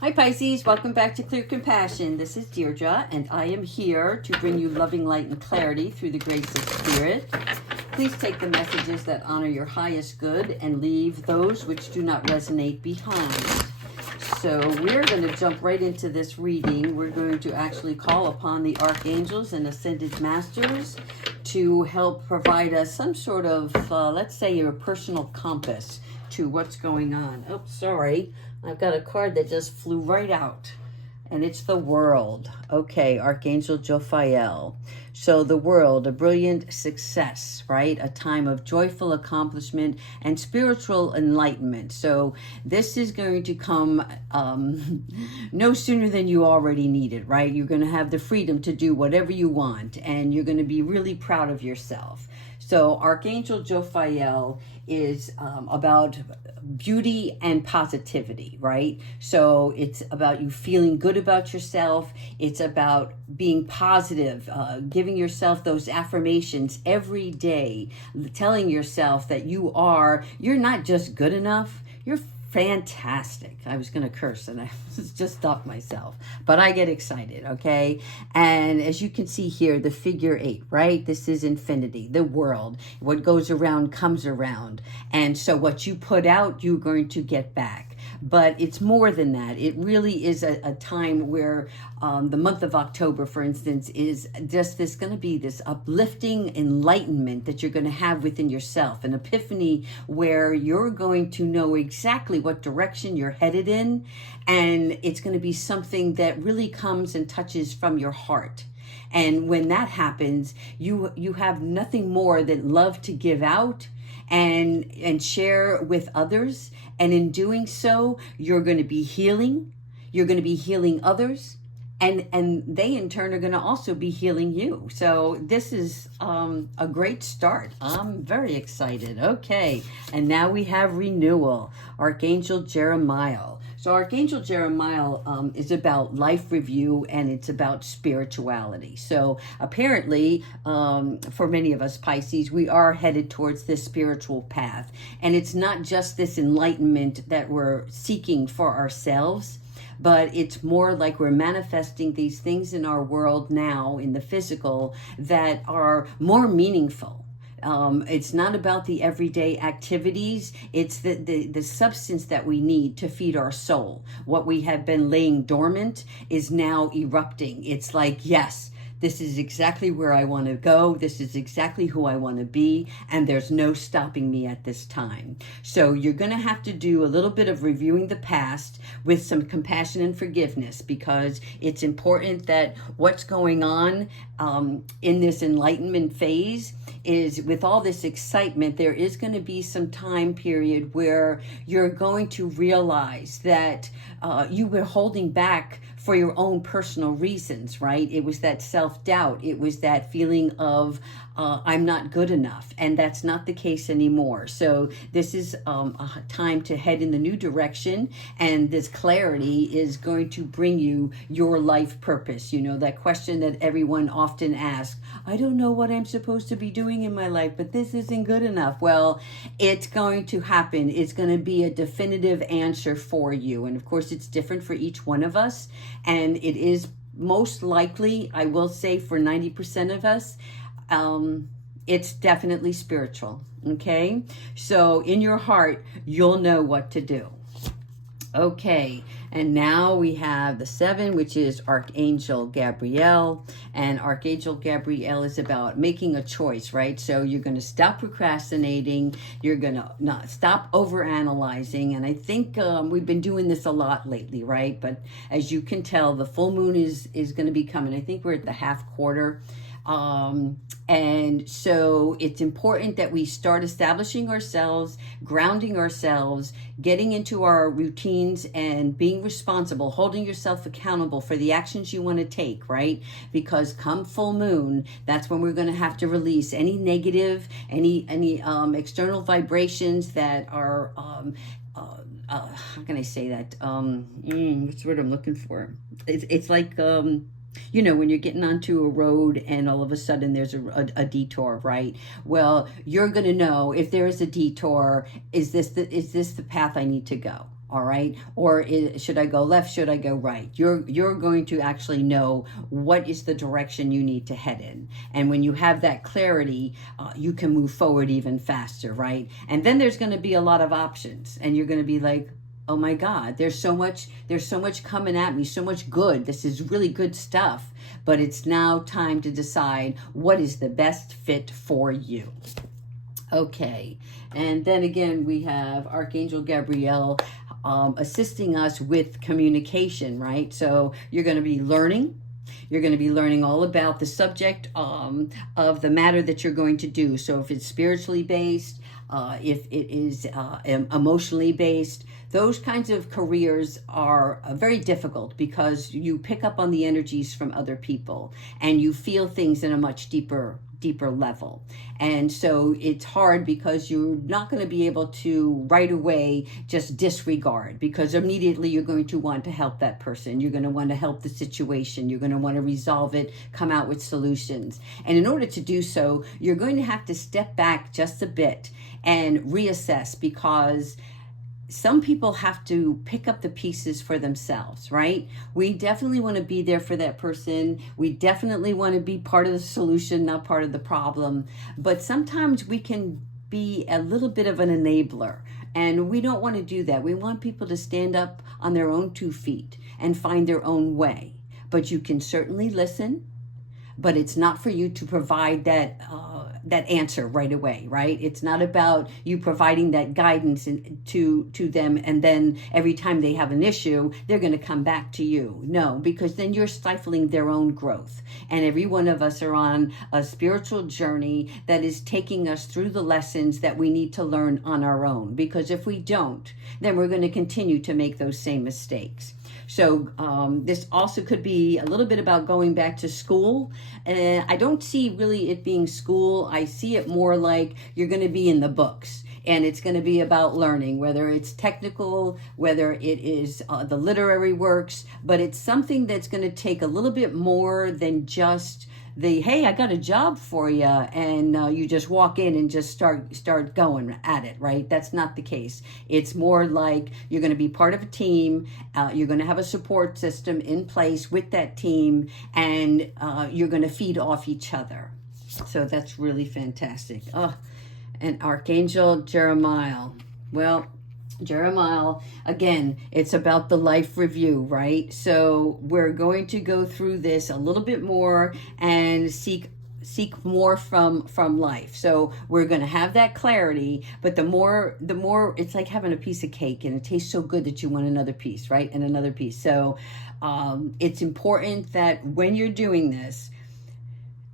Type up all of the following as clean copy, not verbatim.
Hi Pisces, welcome back to Clear Compassion. This is Deirdre, and I am here to bring you loving light and clarity through the grace of Spirit. Please take the messages that honor your highest good and leave those which do not resonate behind. So we're going to jump right into this reading. We're going to actually call upon the archangels and ascended masters to help provide us some sort of, let's say, your personal compass to what's going on. Oh, sorry. I've got a card that just flew right out, and it's the World. Okay, Archangel Jophiel. So the World, a brilliant success, right? A time of joyful accomplishment and spiritual enlightenment. So this is going to come no sooner than you already need it, right? You're going to have the freedom to do whatever you want, and you're going to be really proud of yourself. So Archangel Jophiel is about beauty and positivity, right? So it's about you feeling good about yourself. It's about being positive, giving yourself those affirmations every day, telling yourself that you're not just good enough, you're fantastic. I was going to curse and I just stopped myself, but I get excited, okay? And as you can see here, the figure 8, right? This is infinity, the world. What goes around comes around. And so what you put out, you're going to get back. But it's more than that. It really is a time where the month of October, for instance, is just going to be this uplifting enlightenment that you're going to have within yourself, an epiphany where you're going to know exactly what direction you're headed in, and it's going to be something that really comes and touches from your heart. And when that happens, you have nothing more than love to give out and share with others. And in doing so, you're going to be healing. You're going to be healing others. And they in turn are going to also be healing you. So this is a great start. I'm very excited. Okay. And now we have renewal. Archangel Jeremiah. So Archangel Jeremiah is about life review, and it's about spirituality. So apparently, for many of us Pisces, we are headed towards this spiritual path. And it's not just this enlightenment that we're seeking for ourselves, but it's more like we're manifesting these things in our world now, in the physical, that are more meaningful. It's not about the everyday activities. It's the substance that we need to feed our soul. What we have been laying dormant is now erupting. It's like, yes, this is exactly where I want to go. This is exactly who I want to be. And there's no stopping me at this time. So you're going to have to do a little bit of reviewing the past with some compassion and forgiveness, because it's important that what's going on in this enlightenment phase is, with all this excitement, there is going to be some time period where you're going to realize that you were holding back for your own personal reasons, right? It was that self-doubt. It was that feeling of, I'm not good enough. And that's not the case anymore. So this is a time to head in the new direction. And this clarity is going to bring you your life purpose. You know, that question that everyone often asks, I don't know what I'm supposed to be doing in my life, but this isn't good enough. Well, it's going to happen. It's going to be a definitive answer for you. And of course, it's different for each one of us. And it is most likely, I will say, for 90% of us, it's definitely spiritual. Okay. So in your heart, you'll know what to do. Okay, and now we have the 7, which is Archangel Gabriel. And Archangel Gabriel is about making a choice, right? So you're going to stop procrastinating. You're going to not stop overanalyzing. And I think we've been doing this a lot lately, right? But as you can tell, the full moon is going to be coming. I think we're at the half quarter. And so it's important that we start establishing ourselves, grounding ourselves, getting into our routines and being responsible, holding yourself accountable for the actions you want to take, right? Because come full moon, that's when we're going to have to release any negative, any external vibrations that are, how can I say that? What's the word I'm looking for? It's like, you know, when you're getting onto a road and all of a sudden there's a detour, right? Well, you're going to know if there is a detour, is this the path I need to go? All right, or should I go left, should I go right? You're going to actually know what is the direction you need to head in, and when you have that clarity, you can move forward even faster, right? And then there's going to be a lot of options, and you're going to be like, oh my God, there's so much coming at me, so much good. This is really good stuff, but it's now time to decide what is the best fit for you. Okay, and then again we have Archangel Gabriel assisting us with communication, right? So you're going to be learning. You're going to be learning all about the subject of the matter that you're going to do. So if it's spiritually based, if it is emotionally based, those kinds of careers are very difficult because you pick up on the energies from other people and you feel things in a much deeper level. And so it's hard because you're not going to be able to right away just disregard, because immediately you're going to want to help that person. You're going to want to help the situation. You're going to want to resolve it, come out with solutions. And in order to do so, you're going to have to step back just a bit and reassess, because some people have to pick up the pieces for themselves, right? We definitely want to be there for that person. We definitely want to be part of the solution, not part of the problem. But sometimes we can be a little bit of an enabler, and we don't want to do that. We want people to stand up on their own 2 feet and find their own way. But you can certainly listen, but it's not for you to provide that answer right away, right? It's not about you providing that guidance to them, and then every time they have an issue, they're going to come back to you. No, because then you're stifling their own growth. And every one of us are on a spiritual journey that is taking us through the lessons that we need to learn on our own. Because if we don't, then we're going to continue to make those same mistakes. So this also could be a little bit about going back to school. And I don't see really it being school. I see it more like you're going to be in the books. And it's going to be about learning, whether it's technical, whether it is the literary works. But it's something that's going to take a little bit more than just hey, I got a job for you, and you just walk in and just start going at it, right? That's not the case. It's more like you're going to be part of a team. You're going to have a support system in place with that team, and you're going to feed off each other. So that's really fantastic. Oh, and Archangel Jeremiah. Well, Jeremiah, again, it's about the life review, right? So we're going to go through this a little bit more and seek more from life. So we're going to have that clarity, but the more it's like having a piece of cake, and it tastes so good that you want another piece, right? And another piece. So it's important that when you're doing this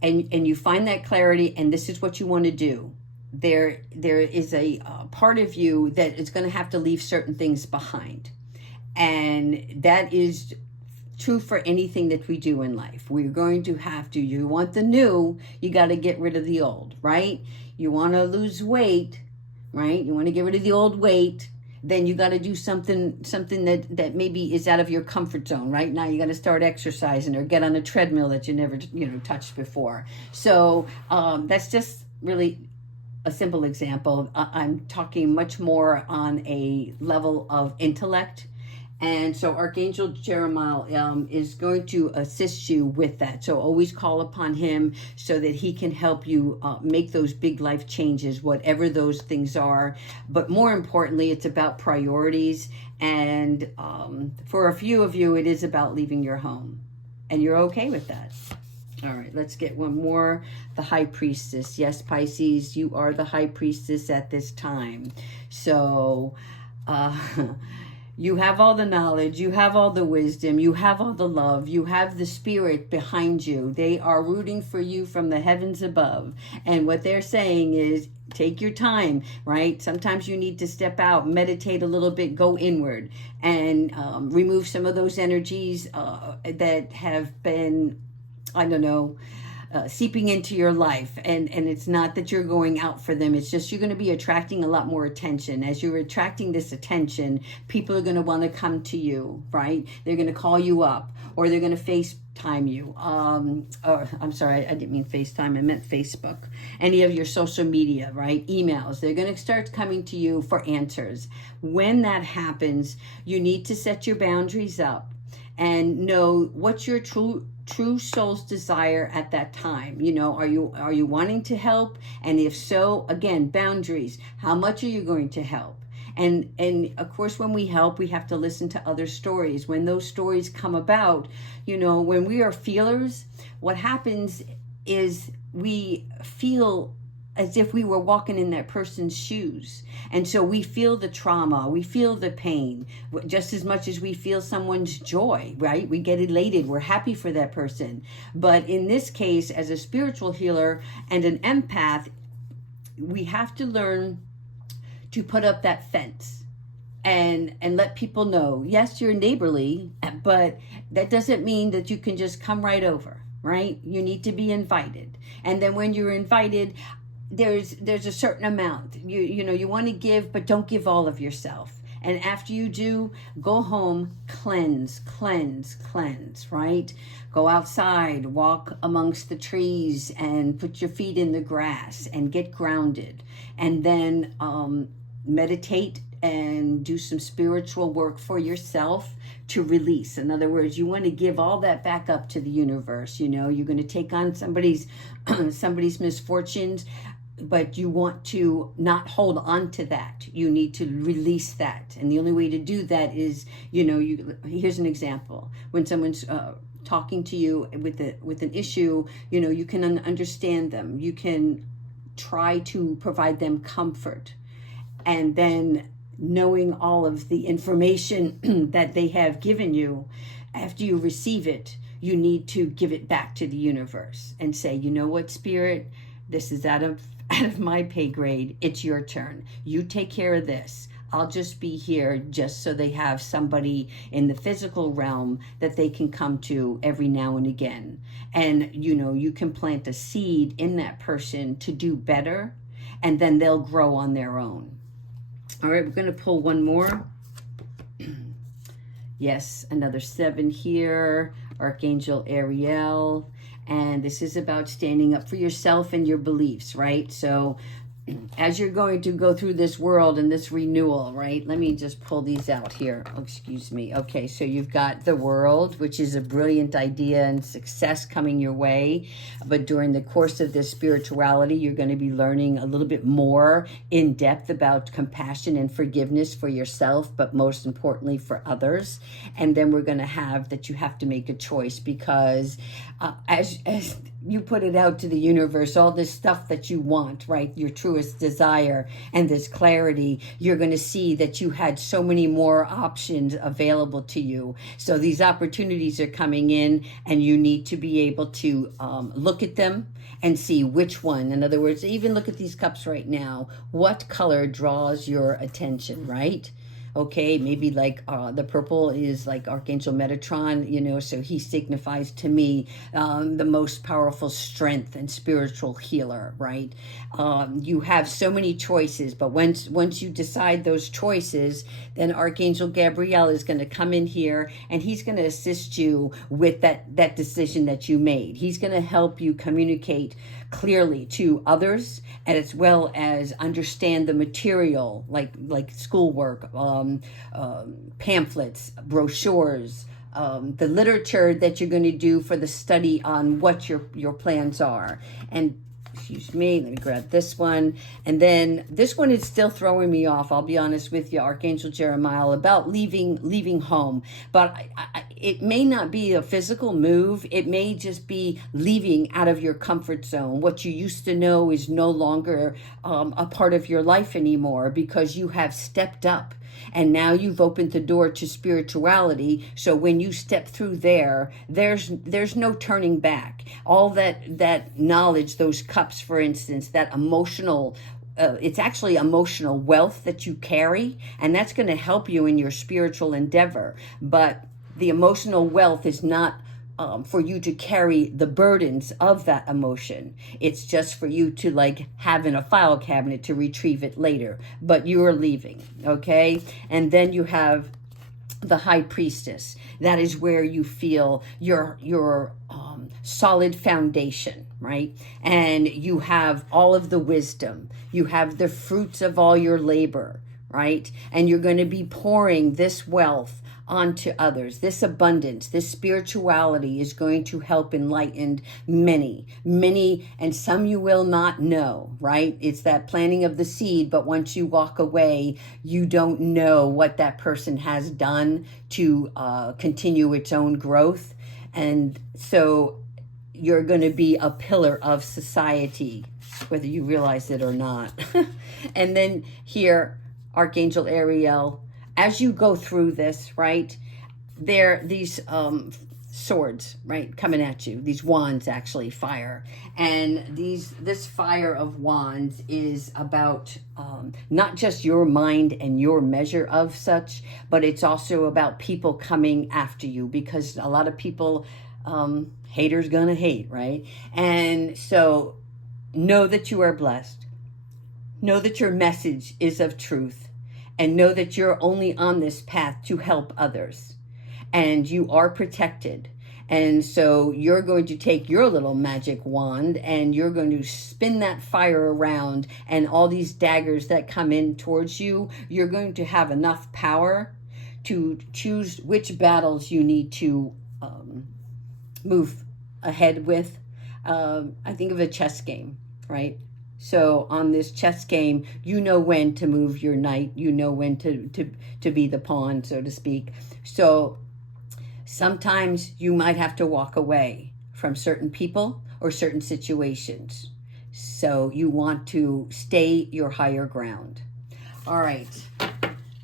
and you find that clarity, and this is what you want to do, there is a part of you that is going to have to leave certain things behind. And that is true for anything that we do in life. We're going to have to, you want the new, you got to get rid of the old, right? You want to lose weight, right? You want to get rid of the old weight. Then you got to do something that maybe is out of your comfort zone. Right now you got to start exercising or get on a treadmill that you never touched before. So that's just really a simple example. I'm talking much more on a level of intellect. And so Archangel Jeremiah is going to assist you with that. So always call upon him so that he can help you make those big life changes, whatever those things are. But more importantly, it's about priorities. And for a few of you, it is about leaving your home. And you're okay with that. All right, let's get one more. The High Priestess. Yes, Pisces, you are the High Priestess at this time. So you have all the knowledge, you have all the wisdom, you have all the love, you have the spirit behind you. They are rooting for you from the heavens above. And what they're saying is, take your time, right? Sometimes you need to step out, meditate a little bit, go inward, and remove some of those energies that have been, I don't know, seeping into your life, and it's not that you're going out for them. It's just you're going to be attracting a lot more attention. As you're attracting this attention, people are going to want to come to you, right? They're going to call you up, or they're going to FaceTime you. Or I'm sorry, I didn't mean FaceTime, I meant Facebook. Any of your social media, right? Emails. They're going to start coming to you for answers. When that happens, you need to set your boundaries up and know what's your true soul's desire at that time. You know, are you wanting to help? And if so, again, boundaries. How much are you going to help? And of course, when we help, we have to listen to other stories. When those stories come about, you know, when we are feelers, what happens is we feel as if we were walking in that person's shoes. And so we feel the trauma, we feel the pain, just as much as we feel someone's joy, right? We get elated, we're happy for that person. But in this case, as a spiritual healer and an empath, we have to learn to put up that fence and let people know, yes, you're neighborly, but that doesn't mean that you can just come right over, right? You need to be invited. And then when you're invited, there's a certain amount. You know, you want to give, but don't give all of yourself. And after you do, go home, cleanse, right? Go outside, walk amongst the trees and put your feet in the grass and get grounded. And then meditate and do some spiritual work for yourself to release. In other words, you want to give all that back up to the universe. You know, you're going to take on somebody's misfortunes, but you want to not hold on to that. You need to release that. And the only way to do that is, you know, here's an example. When someone's talking to you with an issue, you know, you can understand them. You can try to provide them comfort. And then knowing all of the information that they have given you, after you receive it, you need to give it back to the universe and say, you know what, Spirit, this is out of my pay grade. It's your turn. You take care of this. I'll just be here just so they have somebody in the physical realm that they can come to every now and again. And, you know, you can plant a seed in that person to do better, and then they'll grow on their own. All right, we're going to pull one more. Yes, another 7 here. Archangel Ariel. And this is about standing up for yourself and your beliefs, right? So as you're going to go through this world and this renewal, right? Let me just pull these out here. Oh, excuse me. Okay, so you've got the world, which is a brilliant idea and success coming your way. But during the course of this spirituality, you're going to be learning a little bit more in depth about compassion and forgiveness for yourself, but most importantly for others. And then we're going to have that you have to make a choice, because as you put it out to the universe, all this stuff that you want, right? Your truest desire and this clarity, you're going to see that you had so many more options available to you. So these opportunities are coming in, and you need to be able to look at them and see which one. In other words, even look at these cups right now. What color draws your attention, right? Okay, maybe like the purple is like Archangel Metatron, you know, so he signifies to me the most powerful strength and spiritual healer, right? You have so many choices, but once you decide those choices, then Archangel Gabriel is going to come in here, and he's going to assist you with that decision that you made. He's going to help you communicate clearly to others, and as well as understand the material, like schoolwork, pamphlets, brochures, the literature that you're going to do for the study on what your plans are. And excuse me, let me grab this one. And then this one is still throwing me off, I'll be honest with you, Archangel Jeremiah, about leaving home. But it may not be a physical move. It may just be leaving out of your comfort zone. What you used to know is no longer a part of your life anymore, because you have stepped up. And now you've opened the door to spirituality. So when you step through there's no turning back. All that knowledge, those cups, for instance, that emotional, it's actually emotional wealth that you carry, and that's going to help you in your spiritual endeavor. But the emotional wealth is not for you to carry the burdens of that emotion. It's just for you to like have in a file cabinet to retrieve it later, but you're leaving, okay? And then you have the high priestess. That is where you feel your solid foundation, right? And you have all of the wisdom. You have the fruits of all your labor, right? And you're going to be pouring this wealth onto others. This abundance, this spirituality is going to help enlighten many, and some you will not know, right? It's that planting of the seed, but once you walk away, you don't know what that person has done to continue its own growth. And so you're going to be a pillar of society, whether you realize it or not. And then here, Archangel Ariel, as you go through this, right, there these swords, right, coming at you, these wands, actually fire, and this fire of wands is about not just your mind and your measure of such, but it's also about people coming after you, because a lot of people, haters gonna hate, right? And so know that you are blessed, know that your message is of truth, and know that you're only on this path to help others, and you are protected. And so you're going to take your little magic wand and you're going to spin that fire around, and all these daggers that come in towards you, you're going to have enough power to choose which battles you need to move ahead with. I think of a chess game, right? So on this chess game, you know when to move your knight, you know when to be the pawn, so to speak. So sometimes you might have to walk away from certain people or certain situations. So you want to stay your higher ground. All right.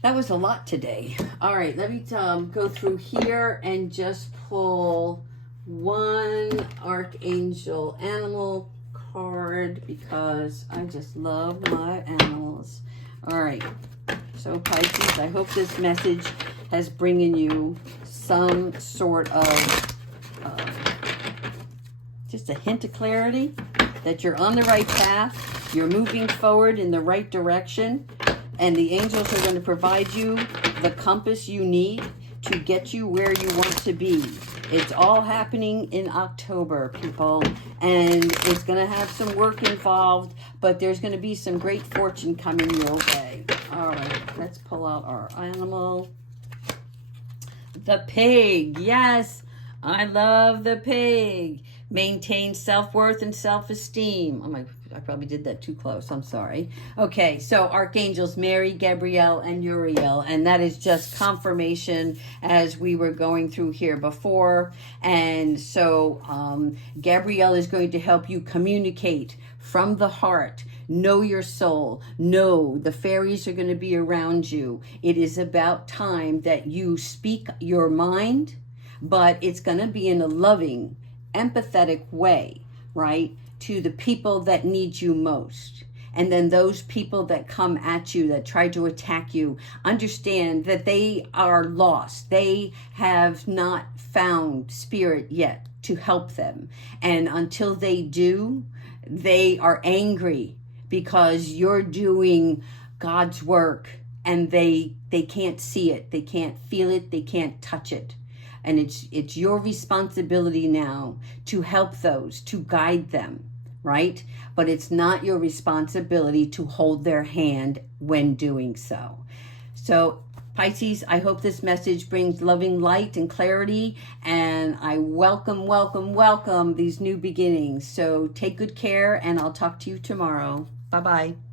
That was a lot today. All right, let me go through here and just pull one Archangel Animal card, because I just love my animals. All right, so Pisces, I hope this message has bringing you some sort of just a hint of clarity that you're on the right path, you're moving forward in the right direction, and the angels are going to provide you the compass you need to get you where you want to be. It's all happening in October, people, and it's going to have some work involved, but there's going to be some great fortune coming your way. All right, let's pull out our animal. The pig. Yes, I love the pig. Maintain self-worth and self-esteem. Oh my, I probably did that too close. I'm sorry. Okay, so Archangels Mary, Gabriel, and Uriel, and that is just confirmation as we were going through here before. And so Gabriel is going to help you communicate from the heart. Know your soul. Know the fairies are going to be around you. It is about time that you speak your mind, but it's going to be in a loving, empathetic way, right, to the people that need you most. And then those people that come at you, that try to attack you, understand that they are lost. They have not found spirit yet to help them. And until they do, they are angry because you're doing God's work and they can't see it, they can't feel it, they can't touch it. And it's your responsibility now to help those, to guide them, right? But it's not your responsibility to hold their hand when doing so. So Pisces, I hope this message brings loving light and clarity, and I welcome these new beginnings. So take good care, and I'll talk to you tomorrow. Bye-bye.